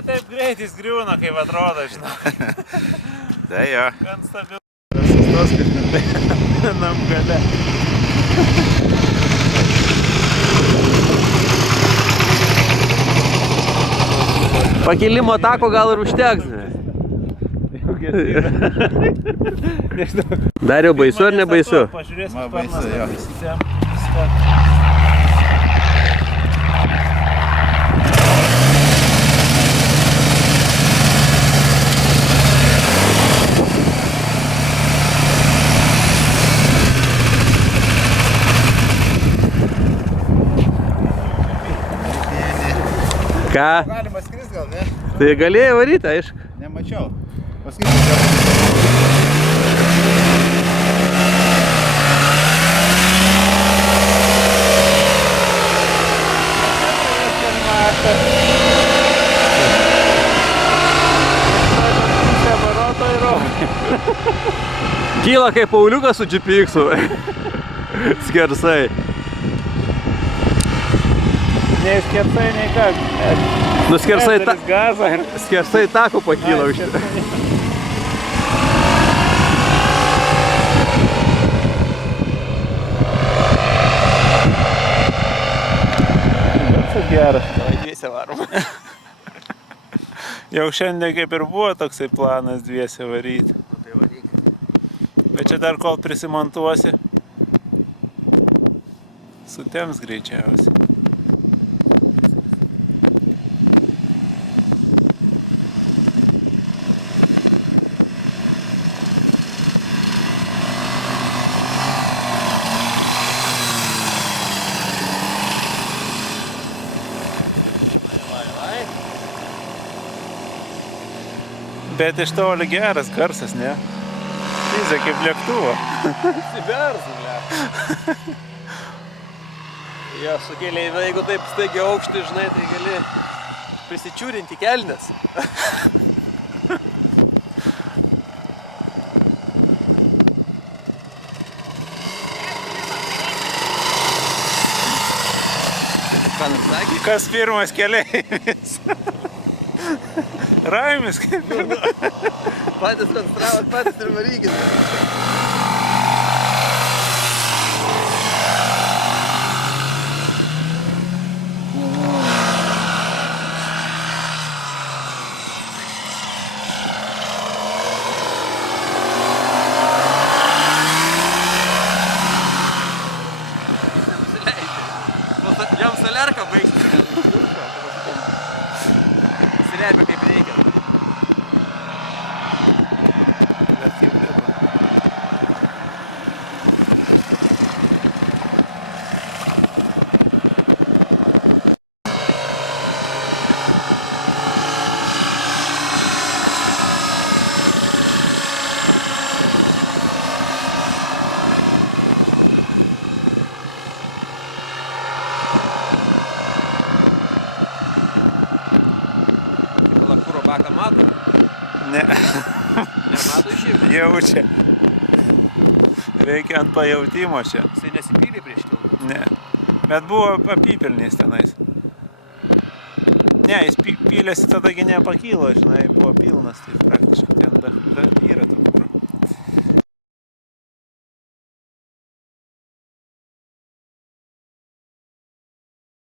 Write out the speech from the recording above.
ne taip greit jis griūna, kaip atrodo, žinau. Tai jo. Gan stabilus. Sustos kažkaip vienam gale. Pakilimo tako gal ir užteks. Dar jau baisu ar nebaisu? Pažiūrėsim, baisu, jo. Ką? Galima skrist gal, ne? Tai galėjai varyti, aišku. Nemačiau. Paskaičiau. Kyla kaip Pauliukas su GPX-u. Skersai. Nei skersai, nei ką. Nu Gazą ir... skersai tako pakyla už tai. Geras. Dviese varom. Jau šiandien kaip ir buvo toksai planas dviese varyti. Nu tai varyk. Bet čia dar kol prisimontuosi, sutems greičiausiai. Bet iš toli geras garsas, ne? Tyzia kaip lėktuvo. Siberzu, ble. Jo, su keleiviu, jeigu taip staigiai aukštai, žinai, tai gali prisičiūrinti kelnes. Ką nors sakė? Kas pirmas keleivis? Raimis kaip ir... Patys konstravot, patys ir varykit. Jam solerką baigti. Srebia kaip reikia. Kuro baką mato? Ne. Nemato šiaip? Jaučia. Reikia ant pajautimo čia. Jisai nesipylė prieš tiltą? Ne. Bet buvo apypilnys tenais. Ne, jis pylėsi tadagi nepakylo, žinai, buvo pilnas, tai praktiškai ten yra toks.